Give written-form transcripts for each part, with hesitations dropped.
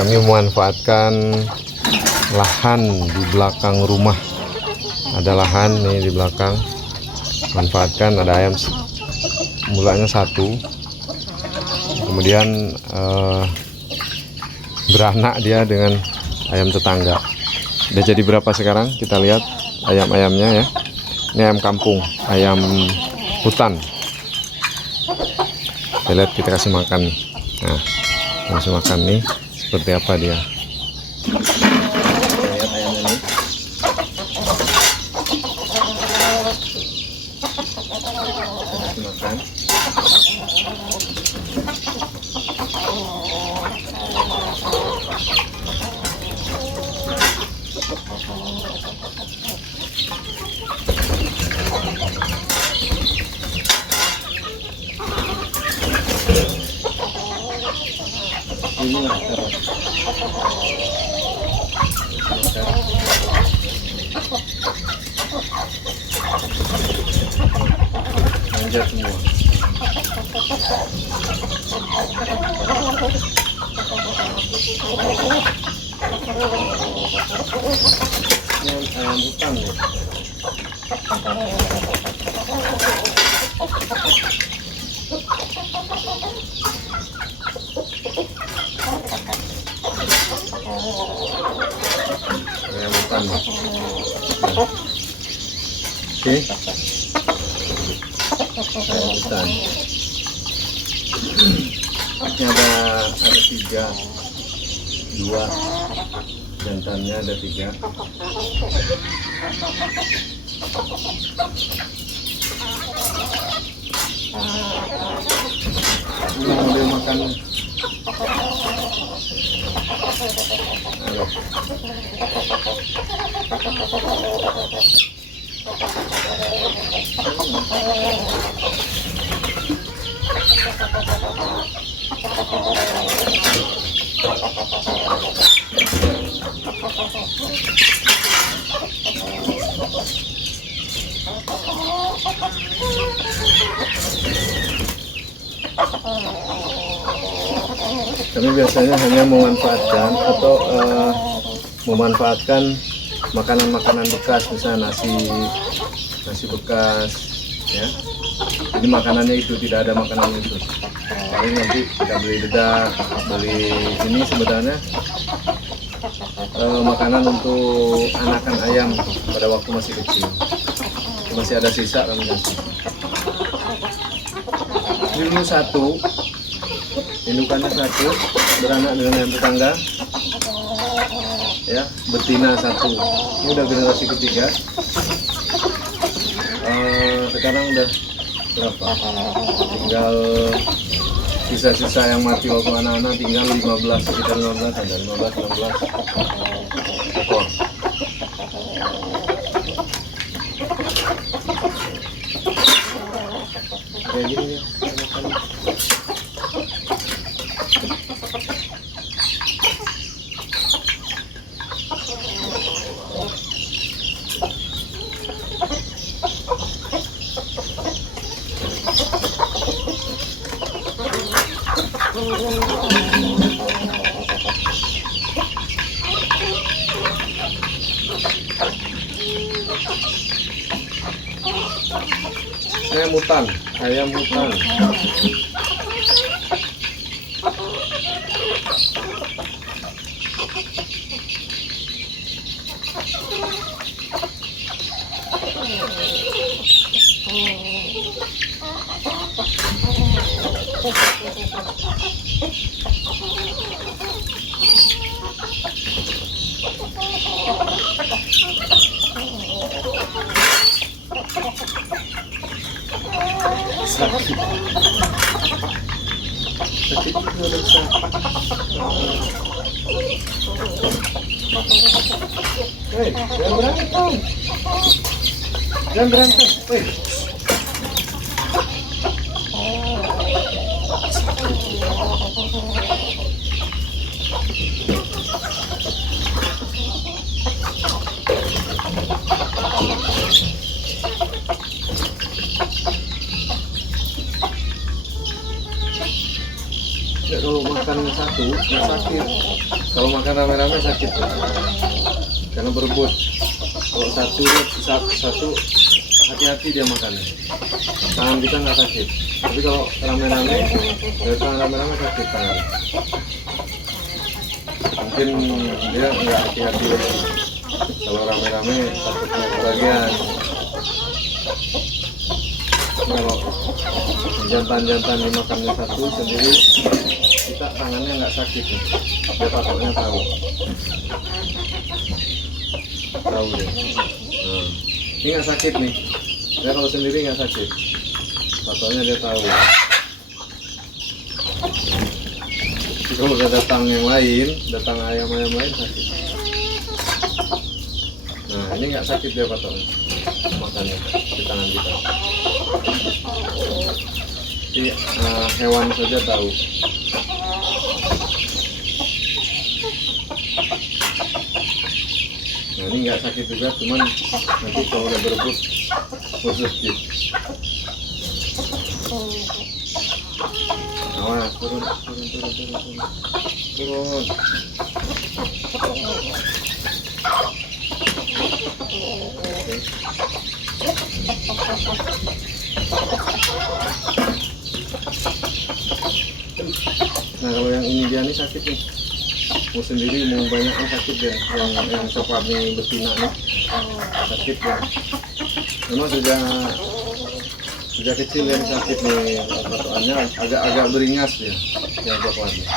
Kami memanfaatkan lahan di belakang rumah. Ada lahan nih di belakang. Manfaatkan, ada ayam mulanya satu. Kemudian beranak dia dengan ayam tetangga. Udah jadi berapa sekarang? Kita lihat ayam-ayamnya ya. Ini ayam kampung, ayam hutan. Kita lihat, kita kasih makan nih. Nah, kasih makan nih seperti apa dia. Lihat ayamnya nih. Kasih makan. Ini manjat semua. Ini ayam hutan nih. Ayam hutan nih. Oke. Ayam hutan. Ini ada 3, 2 jantannya, ada 3. Ini ambil makan. Ayo. Kami biasanya hanya memanfaatkan makanan-makanan bekas, misalnya nasi bekas ya. Jadi makanannya itu, tidak ada makanan khusus. Paling nanti kita beli dedak, beli ini sebenarnya makanan untuk anakan ayam pada waktu masih kecil. Masih ada sisa kami kasih. Ini dulu 1, indukannya 1, beranak dengan ayam tetangga ya, betina 1. Ini udah generasi ketiga. Sekarang udah berapa? Tinggal sisa-sisa yang mati waktu anak-anak, tinggal 15, sekitar 15, ada 15-16 ekor. Kayak gini ya. Ayam hutan. Sakit. Sakit itu ada sakit. Hei, jangan berantem. Jangan berantem. Hei. Kalau makan satu nggak sakit. Kalau makan rame-rame sakit tuh. Karena berebut. Kalau satu hati-hati dia makannya. Tangan kita nggak sakit. Tapi kalau rame-rame, sakit tangan. Mungkin dia nggak hati-hati ya. Kalau rame-rame takutnya kebagian. Kalau jantan-jantan dimakannya satu sendiri, kita tangannya nggak sakit nih. Dia patoknya tahu dia. Ini nggak sakit nih. Dia kalau sendiri nggak sakit. Patoknya dia tahu. Tapi kalau udah datang yang lain, datang ayam-ayam lain sakit. Nah ini nggak sakit dia patoknya. Makannya di tangan kita. Jadi hewan saja tahu. Nah ini nggak sakit juga, cuman nanti kalau udah berebut khusus gitu. Awas, turun. Nah kalau yang ini dia nih sakit nih, mau sendiri mau banyak kan sakit dia, yang coklat nih betina nih sakit dia. Memang sejak kecil yang sakit nih, patokannya agak beringas dia yang coklatnya.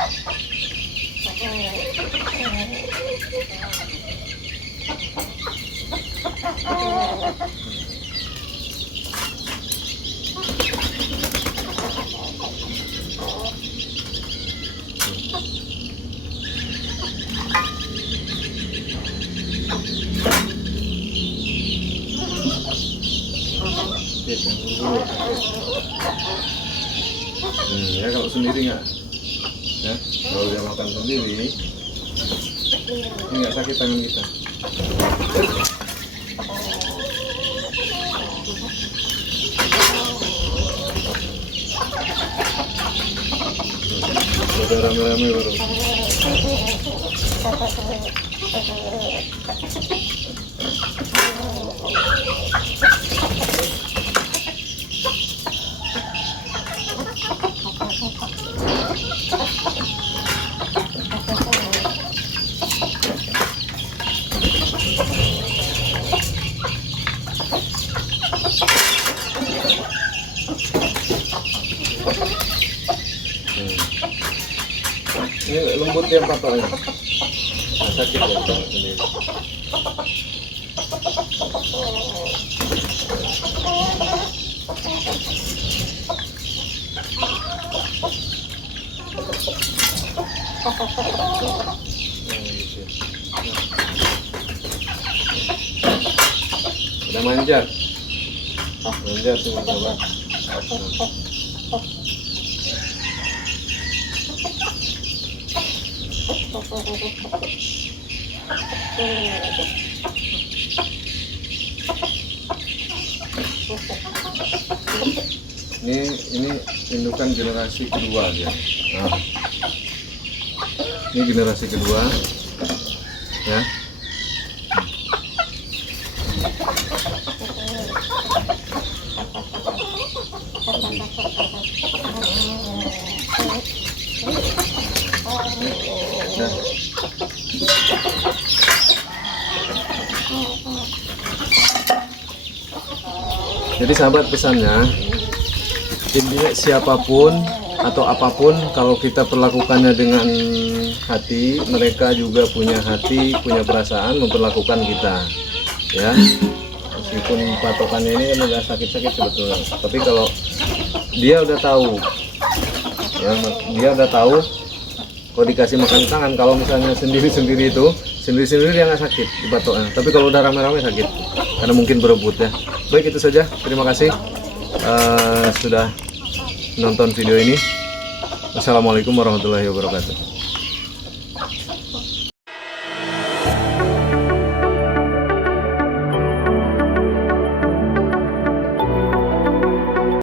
Ya kalau sendiri nggak, ya kalau dia makan sendiri ini nggak sakit tangan kita. Udah rame-rame baru. Ini lembut dia patoknya, nah, sakit ya sendiri. Udah manjat tuh coba. Ini indukan generasi kedua dia. Nah, ini generasi kedua, ya. Jadi sahabat, pesannya intinya siapapun atau apapun kalau kita perlakukannya dengan hati, mereka juga punya hati, punya perasaan memperlakukan kita, ya. Meskipun patokannya ini kan udah sakit-sakit sebetulnya, tapi kalau dia udah tahu, ya, dia udah tahu kalau dikasih makan tangan, kalau misalnya sendiri-sendiri itu sendiri-sendiri dia nggak sakit di patoknya, tapi kalau udah rame-rame sakit karena mungkin berebut, ya. Baik, itu saja, terima kasih sudah nonton video ini. Wassalamualaikum warahmatullahi wabarakatuh.